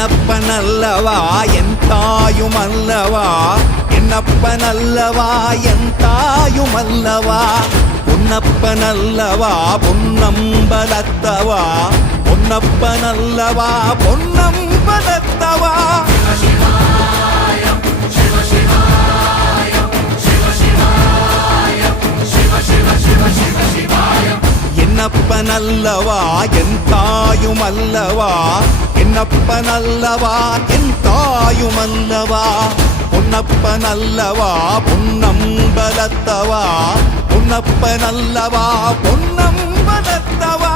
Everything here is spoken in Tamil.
என்னப்பனல்லவா என் தாயுமல்லவா, என்னப்பனல்லவா என் தாயுமல்லவா, பொன்னப்பனல்லவா பொன்னம்பலத்தவா, பொன்னப்பனல்லவா பொன்னம்பலத்தவா. என்னப்பனல்லவா என் தாயுமல்லவா, என்னப்பனல்லவா என் தாயுமல்லவா, பொன்னப்பனல்லவா பொன்னம்பலத்தவா, பொன்னப்பனல்லவா பொன்னம்பலத்தவா.